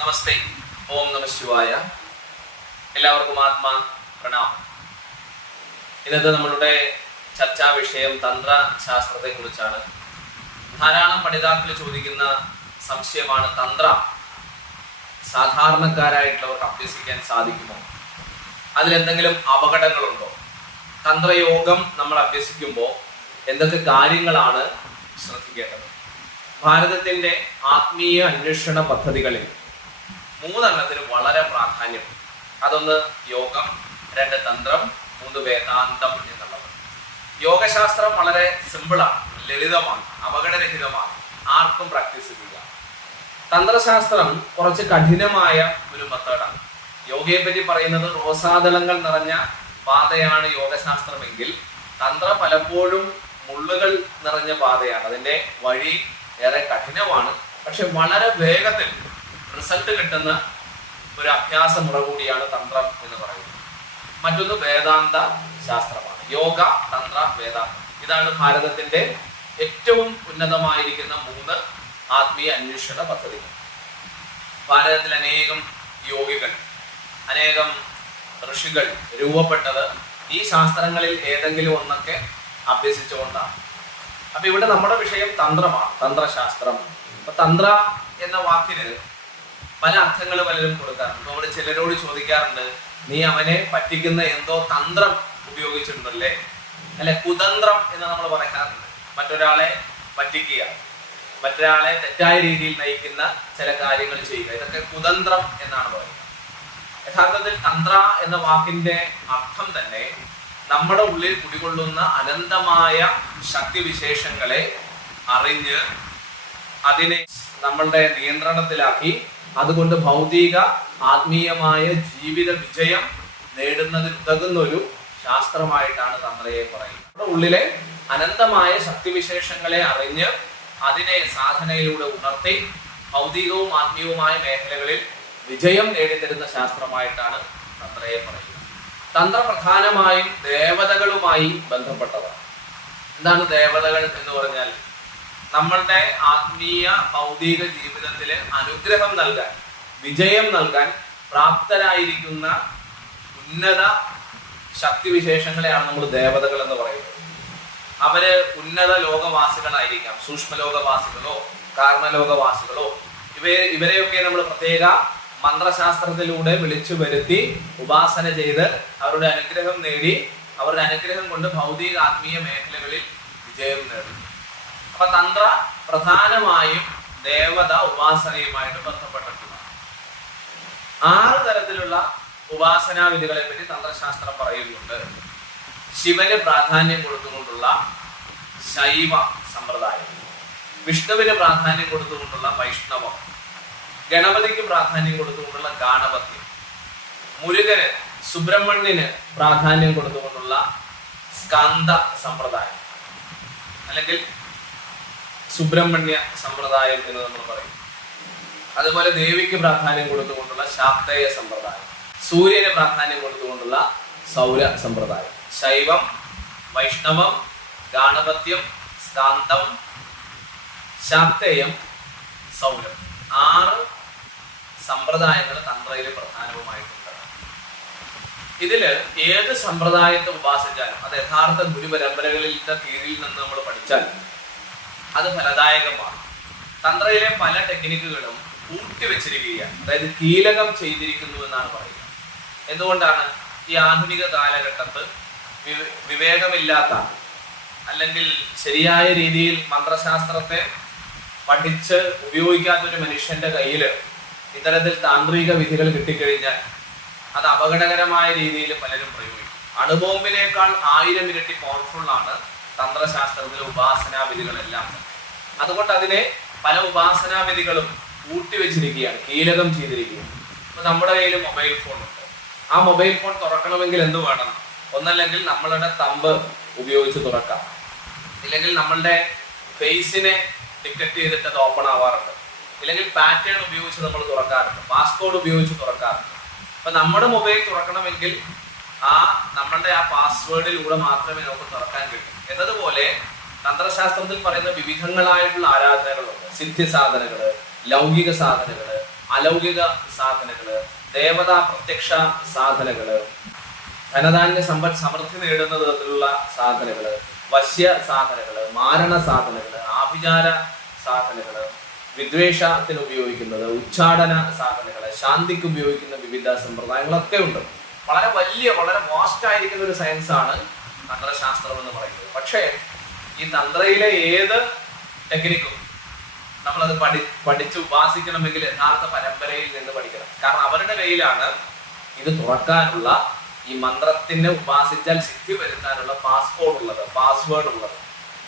നമസ്തേ. ഓം നമ ശിവായ. എല്ലാവർക്കും ആത്മാ പ്രണാമം. ഇന്നത്തെ നമ്മളുടെ ചർച്ചാ വിഷയം തന്ത്ര ശാസ്ത്രത്തെ കുറിച്ചാണ് ധാരാളം പഠിതാക്കൾ ചോദിക്കുന്ന സംശയമാണ് തന്ത്ര. സാധാരണക്കാരായിട്ടുള്ളവർക്ക് അഭ്യസിക്കാൻ സാധിക്കുമോ? അതിലെന്തെങ്കിലും അപകടങ്ങളുണ്ടോ? തന്ത്രയോഗം നമ്മൾ അഭ്യസിക്കുമ്പോൾ എന്തൊക്കെ കാര്യങ്ങളാണ് ശ്രദ്ധിക്കേണ്ടത്? ഭാരതത്തിന്റെ ആത്മീയ അന്വേഷണ പദ്ധതികളിൽ മൂന്നെണ്ണത്തിന് വളരെ പ്രാധാന്യം. അതൊന്ന് യോഗം രണ്ട് തന്ത്രം മൂന്ന് വേദാന്തം എന്നുള്ളത്. യോഗശാസ്ത്രം വളരെ സിമ്പിളാണ് ലളിതമാണ് അപകടരഹിതമാണ് ആർക്കും പ്രാക്ടീസ് ചെയ്യുക തന്ത്രശാസ്ത്രം കുറച്ച് കഠിനമായ ഒരു മെത്തേഡാണ് യോഗയെ പറ്റി പറയുന്നത് റോസാദളങ്ങൾ നിറഞ്ഞ പാതയാണ് യോഗശാസ്ത്രമെങ്കിൽ തന്ത്രം പലപ്പോഴും മുള്ളുകൾ നിറഞ്ഞ പാതയാണ്. അതിന്റെ വഴി ഏറെ കഠിനമാണ്. പക്ഷെ വളരെ വേഗത്തിൽ റിസൾട്ട് കിട്ടുന്ന ഒരു അഭ്യാസ മുറ കൂടിയാണ് തന്ത്രം എന്ന് പറയുന്നത്. മറ്റൊന്ന് വേദാന്ത ശാസ്ത്രമാണ്. യോഗ തന്ത്ര വേദാന്തം. ഇതാണ് ഭാരതത്തിന്റെ ഏറ്റവും ഉന്നതമായിരിക്കുന്ന മൂന്ന് ആത്മീയ അന്വേഷണ പദ്ധതികൾ. ഭാരതത്തിൽ അനേകം യോഗികൾ അനേകം ഋഷികൾ രൂപപ്പെട്ടത് ഈ ശാസ്ത്രങ്ങളിൽ ഏതെങ്കിലും ഒന്നൊക്കെ അഭ്യസിച്ചുകൊണ്ടാണ്. അപ്പൊ ഇവിടെ നമ്മുടെ വിഷയം തന്ത്രമാണ് തന്ത്രശാസ്ത്രം. അപ്പൊ തന്ത്ര എന്ന വാക്കിന് പല അർത്ഥങ്ങൾ പലരും കൊടുക്കാറുണ്ട്. നമ്മൾ ചിലരോട് ചോദിക്കാറുണ്ട് നീ അവനെ പറ്റിക്കുന്ന എന്തോ തന്ത്രം ഉപയോഗിച്ചിട്ടുണ്ടല്ലേ? അല്ലെ കുതന്ത്രം എന്ന് നമ്മൾ പറയാറുണ്ട്. മറ്റൊരാളെ പറ്റിക്കുക മറ്റൊരാളെ തെറ്റായ രീതിയിൽ നയിക്കുന്ന ചില കാര്യങ്ങൾ ചെയ്യുക. ഇതൊക്കെ കുതന്ത്രം എന്നാണ് പറയുന്നത്. യഥാർത്ഥത്തിൽ തന്ത്ര എന്ന വാക്കിന്റെ അർത്ഥം തന്നെ നമ്മുടെ ഉള്ളിൽ കുടികൊള്ളുന്ന അനന്തമായ ശക്തിവിശേഷങ്ങളെ അറിഞ്ഞ് അതിനെ നമ്മളുടെ നിയന്ത്രണത്തിലാക്കി അതുകൊണ്ട് ഭൗതിക ആത്മീയമായ ജീവിത വിജയം നേടുന്നതിന് ഉതകുന്ന ഒരു ശാസ്ത്രമായിട്ടാണ് തന്ത്രയെ പറയുന്നത്. നമ്മുടെ ഉള്ളിലെ അനന്തമായ ശക്തിവിശേഷങ്ങളെ അറിഞ്ഞ് അതിനെ സാധനയിലൂടെ ഉണർത്തി ഭൗതികവും ആത്മീയവുമായ മേഖലകളിൽ വിജയം നേടിത്തരുന്ന ശാസ്ത്രമായിട്ടാണ് തന്ത്രയെ പറയുന്നത്. തന്ത്ര പ്രധാനമായും ദേവതകളുമായി ബന്ധപ്പെട്ടതാണ്. എന്താണ് ദേവതകൾ എന്ന് പറഞ്ഞാൽ നമ്മളുടെ ആത്മീയ ഭൗതിക ജീവിതത്തിൽ അനുഗ്രഹം നൽകാൻ വിജയം നൽകാൻ പ്രാപ്തരായിരിക്കുന്ന ഉന്നത ശക്തിവിശേഷങ്ങളെയാണ് നമ്മൾ ദേവതകൾ എന്ന് പറയുന്നത്. അവർ ഉന്നത ലോകവാസികളായിരിക്കാം. സൂക്ഷ്മലോകവാസികളോ കാരണലോകവാസികളോ ഇവയെ ഇവരെയൊക്കെ നമ്മൾ പ്രത്യേക മന്ത്രശാസ്ത്രത്തിലൂടെ വിളിച്ചു വരുത്തി ഉപാസന ചെയ്ത് അവരുടെ അനുഗ്രഹം നേടി അവരുടെ അനുഗ്രഹം കൊണ്ട് ഭൗതിക ആത്മീയ മേഖലകളിൽ വിജയം നേടും അപ്പൊ തന്ത്ര പ്രധാനമായും ദേവത ഉപാസനയുമായിട്ട് ബന്ധപ്പെട്ടിട്ടുള്ള ആറ് തരത്തിലുള്ള ഉപാസനാ വിധികളെ പറ്റി തന്ത്രശാസ്ത്രം പറയുന്നുണ്ട്. ശിവന് പ്രാധാന്യം കൊടുത്തുകൊണ്ടുള്ള ശൈവ സമ്പ്രദായം വിഷ്ണുവിന് പ്രാധാന്യം കൊടുത്തുകൊണ്ടുള്ള വൈഷ്ണവം ഗണപതിക്ക് പ്രാധാന്യം കൊടുത്തുകൊണ്ടുള്ള ഗാണപത്യം മുരുകന് സുബ്രഹ്മണ്യന് പ്രാധാന്യം കൊടുത്തുകൊണ്ടുള്ള സ്കന്ദ സമ്പ്രദായം അല്ലെങ്കിൽ സുബ്രഹ്മണ്യ സമ്പ്രദായം എന്ന് നമ്മൾ പറയും. അതുപോലെ ദേവിക്ക് പ്രാധാന്യം കൊടുത്തുകൊണ്ടുള്ള ശാക്തേയ സമ്പ്രദായം സൂര്യന് പ്രാധാന്യം കൊടുത്തുകൊണ്ടുള്ള സൗര സമ്പ്രദായം. ശൈവം വൈഷ്ണവം ഗാണപത്യം സ്കാന്തം ശാക്തേയം സൗരം. ആറ് സമ്പ്രദായങ്ങൾ തന്ത്രയിൽ പ്രധാനവുമായിട്ടുണ്ട്. ഇതിൽ ഏത് സമ്പ്രദായത്തെ ഉപാസിച്ചാലും അത് യഥാർത്ഥ ഗുരുപരമ്പരകളിലെ കീഴിൽ നിന്ന് നമ്മൾ പഠിച്ചാൽ അത് ഫലദായകമാണ്. തന്ത്രയിലെ പല ടെക്നിക്കുകളും കൂട്ടിവെച്ചിരിക്കുകയാണ് അതായത് കീലകം ചെയ്തിരിക്കുന്നു എന്നാണ് പറയുന്നത്. എന്തുകൊണ്ടാണ് ഈ ആധുനിക കാലഘട്ടത്ത് വിവേകമില്ലാത്ത അല്ലെങ്കിൽ ശരിയായ രീതിയിൽ മന്ത്രശാസ്ത്രത്തെ പഠിച്ച് ഉപയോഗിക്കാത്ത ഒരു മനുഷ്യന്റെ കയ്യിൽ ഇത്തരത്തിൽ താന്ത്രിക വിധികൾ കിട്ടിക്കഴിഞ്ഞാൽ അത് അപകടകരമായ രീതിയിൽ പലരും പ്രയോഗിക്കും. അണുബോംബിനേക്കാൾ ആയിരം ഇരട്ടി പവർഫുൾ ആണ് തന്ത്രശാസ്ത്രത്തിലെ ഉപാസനാ വിധികളെല്ലാം അതുകൊണ്ട് അതിനെ പല ഉപാസനാ വിധികളും കൂട്ടിവെച്ചിരിക്കുകയാണ് കീലകം ചെയ്തിരിക്കുകയാണ്. ഇപ്പൊ നമ്മുടെ കയ്യിൽ മൊബൈൽ ഫോൺ ഉണ്ട് ആ മൊബൈൽ ഫോൺ തുറക്കണമെങ്കിൽ എന്ത് വേണം? ഒന്നല്ലെങ്കിൽ നമ്മളുടെ തമ്പ് ഉപയോഗിച്ച് തുറക്കാം. ഇല്ലെങ്കിൽ നമ്മളുടെ ഫേസിനെ ഡിറ്റക്ട് ചെയ്തിട്ട് അത് ഓപ്പൺ ആവാറുണ്ട്. ഇല്ലെങ്കിൽ പാറ്റേൺ ഉപയോഗിച്ച് നമ്മൾ തുറക്കാറുണ്ട്. പാസ്കോഡ് ഉപയോഗിച്ച് തുറക്കാറുണ്ട്. അപ്പൊ നമ്മുടെ മൊബൈൽ തുറക്കണമെങ്കിൽ ആ നമ്മളുടെ ആ പാസ്വേഡിലൂടെ മാത്രമേ നമുക്ക് തുറക്കാൻ കഴിയൂ എന്നതുപോലെ തന്ത്രശാസ്ത്രത്തിൽ പറയുന്ന വിവിധങ്ങളായിട്ടുള്ള ആരാധനകളുണ്ട്. സിദ്ധ്യ സാധനകൾ ലൗകിക സാധനങ്ങൾ അലൗകിക സാധനങ്ങൾ ദേവതാ പ്രത്യക്ഷ സാധനങ്ങൾ ധനധാന്യ സമ്പദ് സമൃദ്ധി നേടുന്ന തരത്തിലുള്ള സാധനങ്ങൾ വശ്യ സാധനങ്ങൾ മാരണ സാധനങ്ങൾ ആഭിചാര സാധനങ്ങൾ വിദ്വേഷത്തിന് ഉപയോഗിക്കുന്നത് ഉച്ചാടന സാധനങ്ങൾ ശാന്തിക്ക് ഉപയോഗിക്കുന്ന വിവിധ സമ്പ്രദായങ്ങളൊക്കെ ഉണ്ട്. വളരെ വലിയ വളരെ മോസ്റ്റ് ആയിരിക്കുന്ന ഒരു സയൻസ് ആണ് തന്ത്രശാസ്ത്രം എന്ന് പറയുന്നത്. പക്ഷേ ഈ തന്ത്രയിലെ ഏത് ടെക്നിക്കും നമ്മളത് പഠി പഠിച്ചു ഉപാസിക്കണമെങ്കിൽ യഥാർത്ഥ പരമ്പരയിൽ നിന്ന് പഠിക്കണം. കാരണം അവരുടെ കയ്യിലാണ് ഇത് തുറക്കാനുള്ള ഈ മന്ത്രത്തിനെ ഉപാസിച്ചാൽ സിദ്ധി വരുത്താനുള്ള പാസ്പോർട്ട് ഉള്ളത് പാസ്വേഡ് ഉള്ളത്.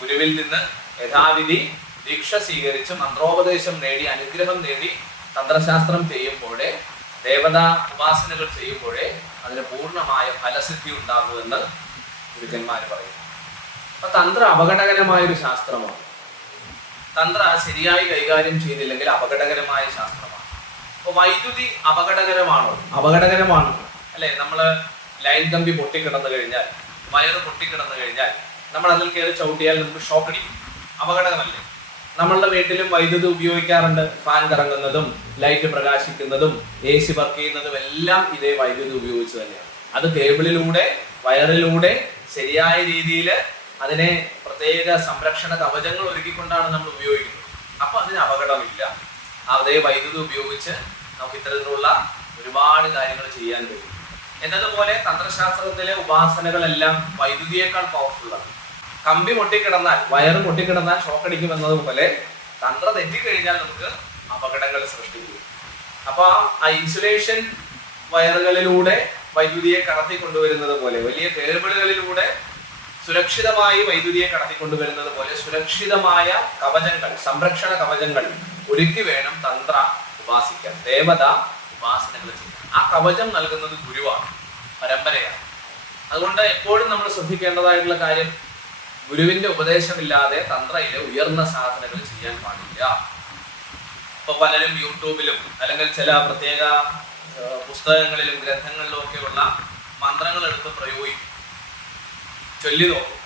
ഗുരുവിൽ നിന്ന് യഥാവിധി ദീക്ഷ സ്വീകരിച്ച് മന്ത്രോപദേശം നേടി അനുഗ്രഹം നേടി തന്ത്രശാസ്ത്രം ചെയ്യുമ്പോഴേ ദേവതാ ഉപാസനകൾ ചെയ്യുമ്പോഴേ അതിന് പൂർണമായ ഫലസിദ്ധി ഉണ്ടാകുമെന്ന് ഗുരുക്കന്മാർ പറയുന്നു. അപ്പൊ തന്ത്ര അപകടകരമായ ഒരു ശാസ്ത്രമാണ്. തന്ത്ര ശരിയായി കൈകാര്യം ചെയ്തില്ലെങ്കിൽ അപകടകരമായ ശാസ്ത്രമാണ്. അപ്പൊ വൈദ്യുതി അപകടകരമാണോ അപകടകരമാണ് അല്ലെ? നമ്മൾ ലൈൻ കമ്പി പൊട്ടിക്കിടന്നു കഴിഞ്ഞാൽ വയറ് പൊട്ടിക്കിടന്നു കഴിഞ്ഞാൽ നമ്മൾ അതിൽ കയറി ചവിട്ടിയാൽ നമുക്ക് ഷോക്ക് അടിക്കും. അപകടകരമല്ലേ നമ്മളുടെ വീട്ടിലും വൈദ്യുതി ഉപയോഗിക്കാറുണ്ട്. ഫാൻ കറങ്ങുന്നതും ലൈറ്റ് പ്രകാശിക്കുന്നതും എ സി വർക്ക് ചെയ്യുന്നതും എല്ലാം ഇതേ വൈദ്യുതി ഉപയോഗിച്ച് തന്നെയാണ്. അത് കേബിളിലൂടെ വയറിലൂടെ ശരിയായ രീതിയിൽ അതിനെ പ്രത്യേക സംരക്ഷണ കവചങ്ങൾ ഒരുക്കിക്കൊണ്ടാണ് നമ്മൾ ഉപയോഗിക്കുന്നത്. അപ്പൊ അതിന് അപകടമില്ല. അതേ വൈദ്യുതി ഉപയോഗിച്ച് നമുക്ക് ഇത്തരത്തിലുള്ള ഒരുപാട് കാര്യങ്ങൾ ചെയ്യാൻ കഴിയും. എന്നതുപോലെ തന്ത്രശാസ്ത്രത്തിലെ ഉപാസനകളെല്ലാം വൈദ്യുതിയേക്കാൾ പവർഫുള്ളാണ് കമ്പി പൊട്ടിക്കിടന്നാൽ വയറ് പൊട്ടിക്കിടന്നാൽ ഷോക്ക് അടിക്കും എന്നതുപോലെ തന്ത്ര തെറ്റിക്കഴിഞ്ഞാൽ നമുക്ക് അപകടങ്ങൾ സൃഷ്ടിക്കും. അപ്പൊ ആ ഇൻസുലേഷൻ വയറുകളിലൂടെ വൈദ്യുതിയെ കടത്തി കൊണ്ടുവരുന്നത് പോലെ വലിയ കേബിളുകളിലൂടെ സുരക്ഷിതമായി വൈദ്യുതിയെ കടത്തിക്കൊണ്ടുവരുന്നത് പോലെ സുരക്ഷിതമായ കവചങ്ങൾ സംരക്ഷണ കവചങ്ങൾ ഒരുക്കി വേണം തന്ത്ര ഉപാസിക്കാൻ ദേവത ഉപാസനകൾ ചെയ്യാൻ. ആ കവചം നൽകുന്നത് ഗുരുവാണ് പരമ്പരയാണ്. അതുകൊണ്ട് എപ്പോഴും നമ്മൾ ശ്രദ്ധിക്കേണ്ടതായിട്ടുള്ള കാര്യം ഗുരുവിന്റെ ഉപദേശമില്ലാതെ തന്ത്രയിലെ ഉയർന്ന സാധനകൾ ചെയ്യാൻ പാടില്ല. ഇപ്പൊ പലരും യൂട്യൂബിലും അല്ലെങ്കിൽ ചില പ്രത്യേക പുസ്തകങ്ങളിലും ഗ്രന്ഥങ്ങളിലും ഒക്കെയുള്ള മന്ത്രങ്ങൾ എടുത്ത് പ്രയോഗിക്കും. ചൊല്ലി നോക്കും.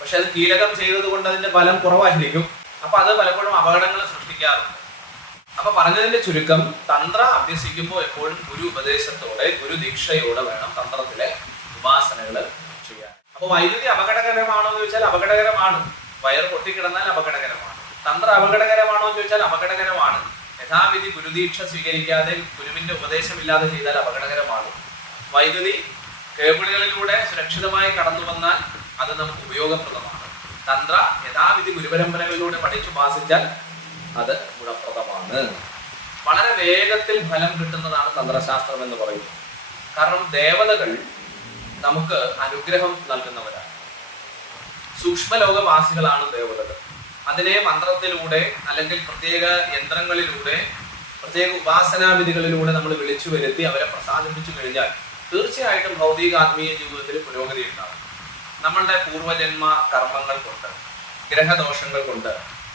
പക്ഷെ അത് കീലകം ചെയ്തത് കൊണ്ട് അതിന്റെ ഫലം കുറവായിരിക്കും. അപ്പൊ അത് പലപ്പോഴും അപകടങ്ങൾ സൃഷ്ടിക്കാറുണ്ട്. അപ്പൊ പറഞ്ഞതിന്റെ ചുരുക്കം തന്ത്ര അഭ്യസിക്കുമ്പോൾ എപ്പോഴും ഗുരു ഉപദേശത്തോടെ ഗുരു ദീക്ഷയോടെ വേണം തന്ത്രത്തിലെ ഉപാസനകൾ അപ്പൊ വൈദ്യുതി അപകടകരമാണോ എന്ന് ചോദിച്ചാൽ അപകടകരമാണ്. വയർ പൊട്ടിക്കിടന്നാൽ അപകടകരമാണ്. തന്ത്ര അപകടകരമാണോ എന്ന് ചോദിച്ചാൽ അപകടകരമാണ്. യഥാവിധി ഗുരുദീക്ഷ സ്വീകരിക്കാതെ ഗുരുവിന്റെ ഉപദേശമില്ലാതെ ചെയ്താൽ അപകടകരമാണ്. വൈദ്യുതി കേബിളുകളിലൂടെ സുരക്ഷിതമായി കടന്നു വന്നാൽ അത് നമുക്ക് ഉപയോഗപ്രദമാണ്. തന്ത്ര യഥാവിധി ഗുരുപരമ്പരകളിലൂടെ പഠിച്ചു പാസിച്ചാൽ അത് ഗുണപ്രദമാണ്. വളരെ വേഗത്തിൽ ഫലം കിട്ടുന്നതാണ് തന്ത്രശാസ്ത്രം എന്ന് പറയുന്നത്. കാരണം ദേവതകൾ നമുക്ക് അനുഗ്രഹം നൽകുന്നവരാണ്. സൂക്ഷ്മലോകവാസികളാണ് ദേവതകൾ അതിനെ മന്ത്രത്തിലൂടെ അല്ലെങ്കിൽ പ്രത്യേക യന്ത്രങ്ങളിലൂടെ പ്രത്യേക ഉപാസനാവിധികളിലൂടെ നമ്മൾ വിളിച്ചു വരുത്തി അവരെ പ്രസാദിപ്പിച്ചു കഴിഞ്ഞാൽ തീർച്ചയായിട്ടും ഭൗതിക ആത്മീയ ജീവിതത്തിൽ പുരോഗതി ഉണ്ടാകും. നമ്മളുടെ പൂർവജന്മ കർമ്മങ്ങൾ കൊണ്ട് ഗ്രഹദോഷങ്ങൾ കൊണ്ട്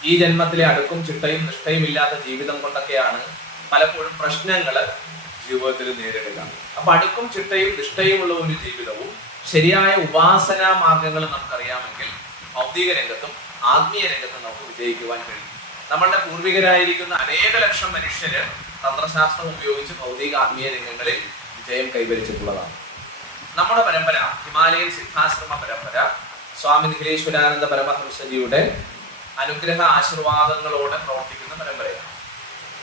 ഈ ജന്മത്തിലെ അടുക്കും ചിട്ടയും നിഷ്ഠയും ഇല്ലാത്ത ജീവിതം കൊണ്ടൊക്കെയാണ് പലപ്പോഴും പ്രശ്നങ്ങൾ ജീവിതത്തിൽ നേരിടുക അപ്പൊ അടുക്കും ചിട്ടയും നിഷ്ഠയുമുള്ള ഒരു ജീവിതവും ശരിയായ ഉപാസനാ മാർഗങ്ങൾ നമുക്കറിയാമെങ്കിൽ ഭൗതിക രംഗത്തും ആത്മീയ രംഗത്തും നമുക്ക് വിജയിക്കുവാൻ കഴിയും. നമ്മളുടെ പൂർവികരായിരിക്കുന്ന അനേക ലക്ഷം മനുഷ്യര് തന്ത്രശാസ്ത്രം ഉപയോഗിച്ച് ഭൗതിക ആത്മീയ രംഗങ്ങളിൽ വിജയം കൈവരിച്ചിട്ടുള്ളതാണ്. നമ്മുടെ പരമ്പര ഹിമാലയൻ സിദ്ധാശ്രമ പരമ്പര സ്വാമി നിഖിലേശ്വരാനന്ദ പരമഹംസജിയുടെ അനുഗ്രഹ ആശീർവാദങ്ങളോടെ പ്രവർത്തിക്കുന്ന പരമ്പരയാണ്.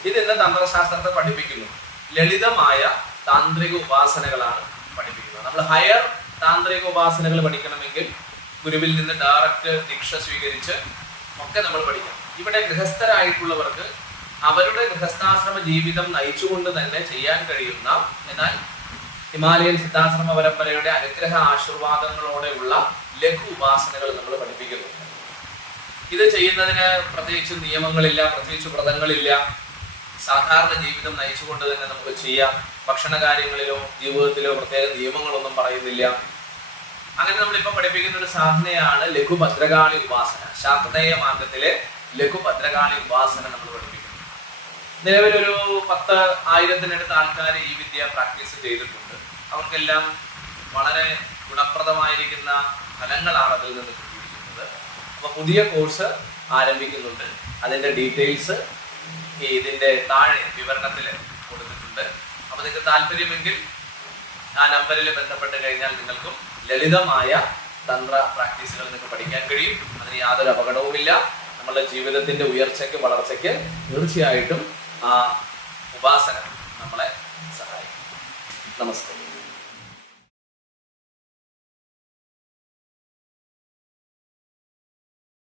ഇത് ഇന്ന് തന്ത്രശാസ്ത്രത്തെ പഠിപ്പിക്കുന്നു. ലളിതമായ താന്ത്രിക ഉപാസനകളാണ് പഠിപ്പിക്കുന്നത്. നമ്മൾ ഹയർ താന്ത്രിക ഉപാസനകൾ പഠിക്കണമെങ്കിൽ ഗുരുവിൽ നിന്ന് ഡയറക്റ്റ് ദീക്ഷ സ്വീകരിച്ച് ഒക്കെ നമ്മൾ പഠിക്കണം. ഇവിടെ ഗൃഹസ്ഥരായിട്ടുള്ളവർക്ക് അവരുടെ ഗൃഹസ്ഥാശ്രമ ജീവിതം നയിച്ചുകൊണ്ട് തന്നെ ചെയ്യാൻ കഴിയുന്ന എന്നാൽ ഹിമാലയൻ സിദ്ധാശ്രമ പരമ്പരയുടെ അനുഗ്രഹ ആശീർവാദങ്ങളോടെയുള്ള ലഘു ഉപാസനകൾ നമ്മൾ പഠിപ്പിക്കുന്നുണ്ട്. ഇത് ചെയ്യുന്നതിന് പ്രത്യേകിച്ച് നിയമങ്ങളില്ല പ്രത്യേകിച്ച് വ്രതങ്ങളില്ല സാധാരണ ജീവിതം നയിച്ചുകൊണ്ട് തന്നെ നമുക്ക് ചെയ്യാം. ഭക്ഷണ കാര്യങ്ങളിലോ ജീവിതത്തിലോ പ്രത്യേക നിയമങ്ങളൊന്നും പറയുന്നില്ല. അങ്ങനെ നമ്മൾ ഇപ്പൊ പഠിപ്പിക്കുന്ന ഒരു സാധനയാണ് ലഘു ഭദ്രകാളി ഉപാസന. ശാക്തേയ മാർഗത്തിലെ ലഘു ഭദ്രകാളി ഉപാസന നമ്മൾ പഠിപ്പിക്കുന്നു. നിലവിലൊരു പത്ത് ആയിരത്തിനടുത്ത് ആൾക്കാർ ഈ വിദ്യ പ്രാക്ടീസ് ചെയ്തിട്ടുണ്ട്. അവർക്കെല്ലാം വളരെ ഗുണപ്രദമായിരിക്കുന്ന ഫലങ്ങളാണ് അതിൽ നിന്ന് കിട്ടിയിരിക്കുന്നത്. അപ്പൊ പുതിയ കോഴ്സ് ആരംഭിക്കുന്നുണ്ട്. അതിന്റെ ഡീറ്റെയിൽസ് ഈ ഇതിന്റെ താഴെ വിവരണത്തിൽ കൊടുത്തിട്ടുണ്ട്. അപ്പൊ നിങ്ങൾക്ക് താല്പര്യമെങ്കിൽ ആ നമ്പറിൽ ബന്ധപ്പെട്ട് കഴിഞ്ഞാൽ നിങ്ങൾക്കും ലളിതമായ തന്ത്ര പ്രാക്ടീസുകൾ നിങ്ങൾക്ക് പഠിക്കാൻ കഴിയും. അതിന് യാതൊരു അപകടവുമില്ല. നമ്മളുടെ ജീവിതത്തിന്റെ ഉയർച്ചയ്ക്ക് വളർച്ചയ്ക്ക് തീർച്ചയായിട്ടും ആ ഉപാസന നമ്മളെ സഹായിക്കും. നമസ്തേ